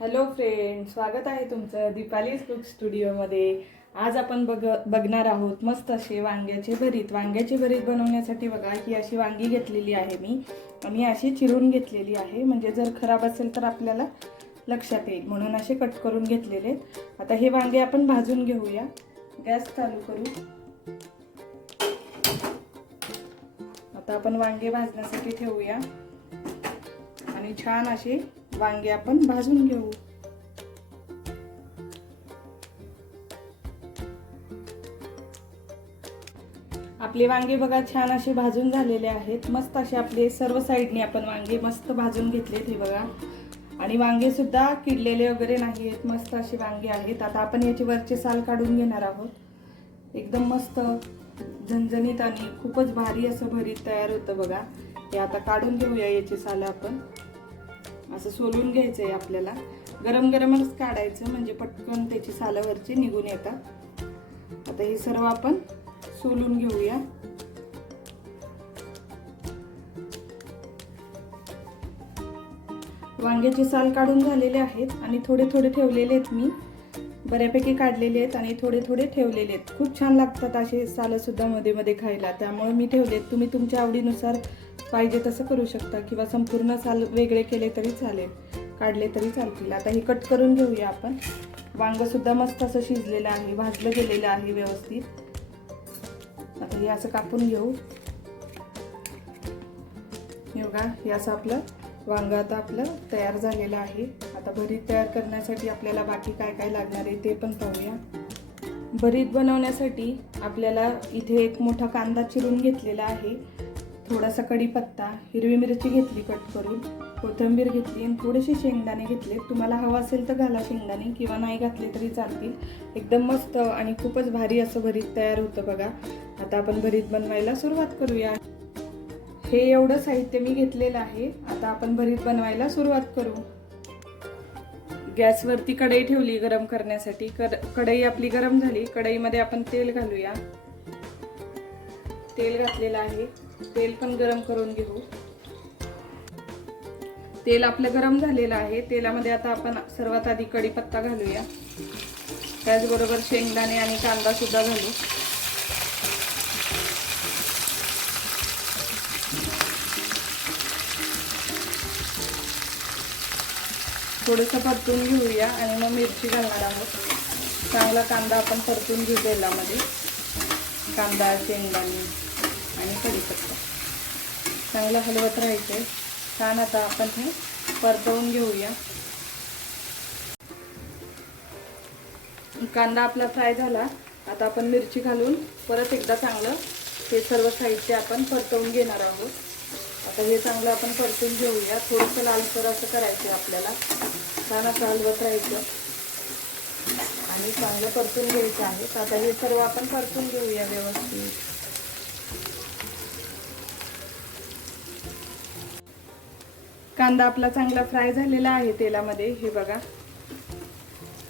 Hello friend स्वागत आहे तुमचं दीपालीज कुक स्टुडिओमध्ये आज आपण बघ बघणार आहोत मस्त असे वांग्याचे भरीत. वांग्याचे भरीत बनवण्यासाठी बघा ही अशी वांगी घेतलेली आहे मी. आणि अशी चिरून घेतलेली आहे. म्हणजे जर खराब असेल तर आपल्याला लक्षात येईल. म्हणून असे कट करून घेतलेले आहेत. आता हे वांगे आपण भाजून घेऊया. गॅस चालू करू. आता आपण वांगे भाजण्यासाठी ठेवूया. आणि छान असे वांगे आपण भाजून घेऊ. आपले वांगे बघा छान असे भाजून झालेले आहेत. मस्त असे आपले सर्व साईडने आपण वांगे मस्त भाजून घेतलेत हे बघा. आणि वांगे सुद्धा किडलेले वगैरे नाही आहेत मस्त असे वांगे आहेत. आता आपण याचे वरचे साल काढून घेणार आहोत. एकदम मस्त झणझणीत आणि खूपच भारी असं भरीत तयार होतं बघा. हे आता काढून घेऊया याचे साल आपण. असं सोलून घ्यायचं आहे आपल्याला. गरम गरमच काढायचं म्हणजे पटकन त्याची सालावरची निघून येतात. आता हे सर्व आपण सोलून घेऊया. वांग्याचे साल काढून झालेले आहेत आणि थोडे थोडे ठेवलेले आहेत मी. बऱ्यापैकी काढलेले आहेत आणि थोडे थोडे ठेवलेले आहेत. खूप छान लागतात असे सालं सुद्धा मध्ये मध्ये खायला. त्यामुळे मी ठेवलेत. तुम्ही तुमच्या आवडीनुसार पाहिजे तसं करू शकता किंवा संपूर्ण साल वेगळे केले तरी चालेल काढले तरी चालतील. आता हे कट करून घेऊया आपण. वांग सुद्धा मस्त असं शिजलेलं आहे भाजलं गेलेलं आहे व्यवस्थित. आता हे असं कापून घेऊ. हे बघा हे असं आपलं वांग आता आपलं तयार झालेलं आहे. आता भरीत तयार करण्यासाठी आपल्याला बाकी काय काय लागणार आहे ते पण पाहूया. भरीत बनवण्यासाठी आपल्याला इथे एक मोठा कांदा चिरून घेतलेला आहे. थोडासा कढीपत्ता हिरवी मिरची घेतली कट करून कोथिंबीर घेतली आणि थोडेसे शेंगदाणे घेतले. तुम्हाला हवं असेल तर घाला शेंगदाणे किंवा नाही घातले तरी चालतील. एकदम मस्त आणि खूपच भारी असं भरीत तयार होतं बघा. आता आपण भरीत बनवायला सुरुवात करूया. हे एवढं साहित्य मी घेतलेलं आहे. आता आपण भरीत बनवायला सुरुवात करू. गॅसवरती कढई ठेवली गरम करण्यासाठी. कढई आपली गरम झाली. कढईमध्ये आपण तेल घालूया. तेल घातलेलं आहे. तेल पण गरम करून घेऊ. तेल आपलं गरम झालेलं आहे. तेलामध्ये आता आपण सर्वात आधी कढीपत्ता घालूया. त्याचबरोबर शेंगदाणे आणि कांदा सुद्धा घालू. थोडंसं परतून घेऊया आणि मग मिरची घालणार आहोत. चांगला कांदा आपण परतून घेऊ तेलामध्ये. कांदा शेंगदाणे. आणि कढीपत्ता चांगलं हलवत राहायचं छान आता आपण हे परतवून घेऊया. कांदा आपला फ्राय झाला. आता आपण मिरची घालून परत एकदा चांगलं हे सर्व साहित्य आपण परतवून घेणार आहोत. आता हे चांगलं आपण परतून घेऊया. थोडंसं लालसर असं करायचं आपल्याला. छान असं हलवत राहायचं. आणि चांगलं परतून घ्यायचं आहे. आता हे सर्व आपण परतून घेऊया व्यवस्थित. कांदा आपला चांगला फ्राय झालेला आहे तेलामध्ये. हे बघा.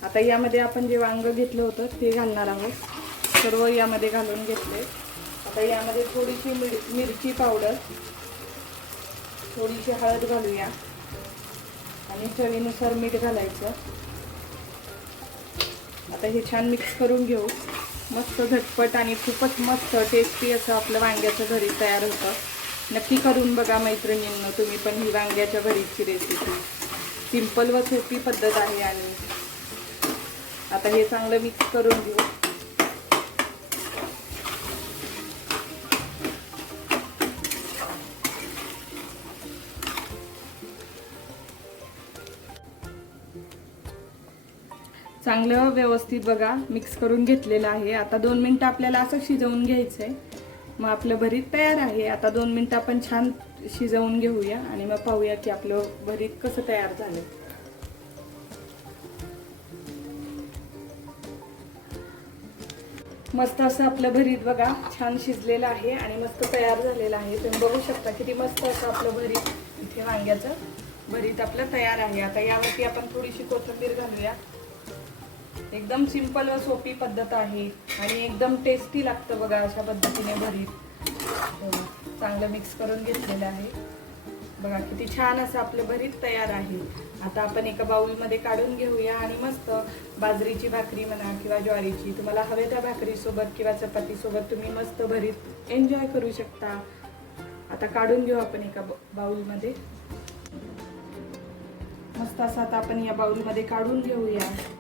आता यामध्ये आपण जे वांग घेतलं होतं ते घालणार आहोत. सर्व यामध्ये घालून घेतले. आता यामध्ये थोडीशी मिर मिरची पावडर थोडीशी हळद घालूया. आणि चवीनुसार मीठ घालायचं. आता हे छान मिक्स करून घेऊ. मस्त झटपट आणि खूपच मस्त टेस्टी असं आपलं वांग्याचं घरी तयार होतं. नक्की करून बघा मैत्रिणींनो तुम्ही पण ही वांग्याच्या भरीची रेसिपी सिंपल व सोपी पद्धत आहे आणि आता हे चांगलं मिक्स करून घेऊ. चांगलं व्यवस्थित बघा मिक्स करून घेतलेलं आहे. आता दोन मिनटं आपल्याला असं शिजवून घ्यायचं आहे मग आपलं भरीत तयार आहे. आता दोन मिनटं आपण छान शिजवून घेऊया आणि मग पाहूया की आपलं भरीत कसं तयार झालं मस्त असं आपलं भरीत बघा छान शिजलेलं आहे आणि मस्त तयार झालेलं आहे. तुम्ही बघू शकता किती मस्त असं आपलं भरीत इथे वांग्याचं भरीत आपलं तयार आहे. आता यावरती आपण थोडीशी कोथिंबीर घालूया. एकदम सिंपल व सोपी पद्धत आहे आणि एकदम टेस्टी लागतं बघा अशा पद्धतीने भरीत. हो, चांगलं मिक्स करून घेतलेलं आहे. बघा किती छान असं आपलं भरीत तयार आहे. आता आपण एका बाउलमध्ये काढून घेऊया आणि मस्त बाजरीची भाकरी म्हणा किंवा ज्वारीची तुम्हाला हवे त्या भाकरीसोबत किंवा चपातीसोबत तुम्ही मस्त भरीत एन्जॉय करू शकता. आता काढून घेऊ आपण एका ब- बाउलमध्ये. मस्त असं आता आपण या बाउलमध्ये काढून घेऊया.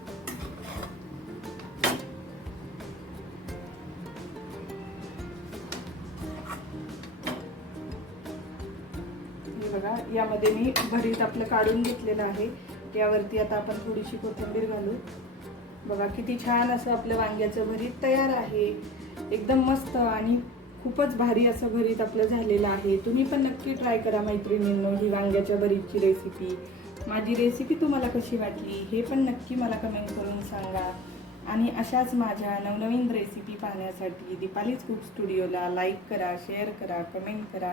हे बघा. यामध्ये मी भरीत आपलं काढून घेतलेलं आहे. यावरती आता आपण थोडीशी कोथिंबीर घालू. बघा किती छान असं आपलं वांग्याचं भरीत तयार आहे. एकदम मस्त आणि खूपच भारी असं भरीत आपलं झालेलं आहे. तुम्ही पण नक्की ट्राय करा मैत्रिणींनो ही वांग्याच्या भरीतची रेसिपी माझी रेसिपी तुम्हाला कशी वाटली हे पण नक्की मला कमेंट करून सांगा. आणि अशाच माझ्या नवनवीन रेसिपी पाहण्यासाठी दीपालीज कुक स्टुडिओला लाईक करा शेअर करा कमेंट करा.